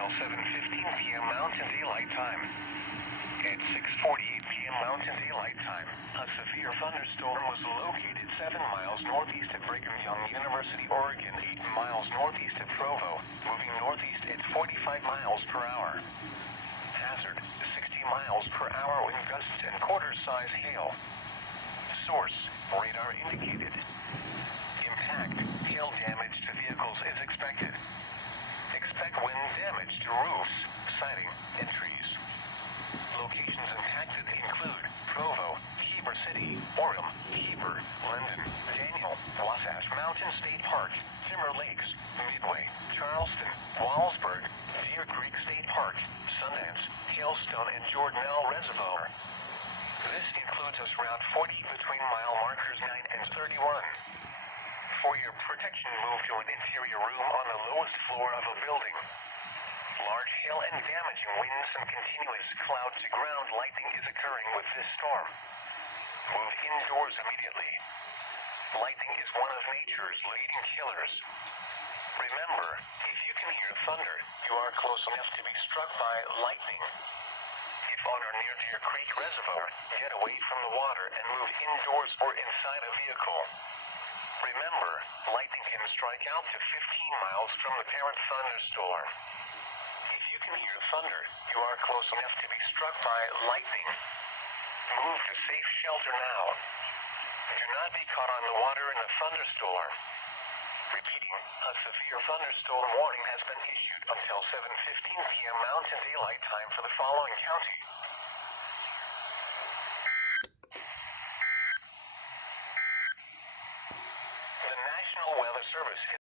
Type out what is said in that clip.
until 7:15 p.m. Mountain Daylight Time. At 6:48 p.m. Mountain Daylight Time, a severe thunderstorm was located 7 miles northeast of Brigham Young University, Oregon, 8 miles northeast of Provo, moving northeast at 45 miles per hour. Hazard, 60 miles per hour wind gusts and quarter-size hail. Source, radar indicated. Impact, hail damage to vehicles is expected. Expect wind damage to roofs, siding, and trees. Locations impacted include Provo, Heber City, Orem, Heber, Linden, Daniel, Wasatch Mountain State Park, Timber Lakes, Midway, Charleston, Wallsburg, Deer Creek State Park, Sundance, Hailstone, and Jordanelle Reservoir. This includes us Route 40 between mile markers 9 and 31. For your protection, move to an interior room on the lowest floor of a building. Large hail and damaging winds and continuous cloud-to-ground lightning is occurring with this storm. Move indoors immediately. Lightning is one of nature's leading killers. Remember, if you can hear thunder, you are close enough to be struck by lightning. If on or near Deer Creek Reservoir, get away from the water and move indoors or inside a vehicle. Remember, lightning can strike out to 15 miles from the parent thunderstorm. If you can hear thunder, you are close enough to be struck by lightning. Move to safe shelter now. Do not be caught on the water in a thunderstorm. Repeating, a severe thunderstorm warning has been issued until 7:15 p.m. Mountain Daylight Time for the following county. The National Weather Service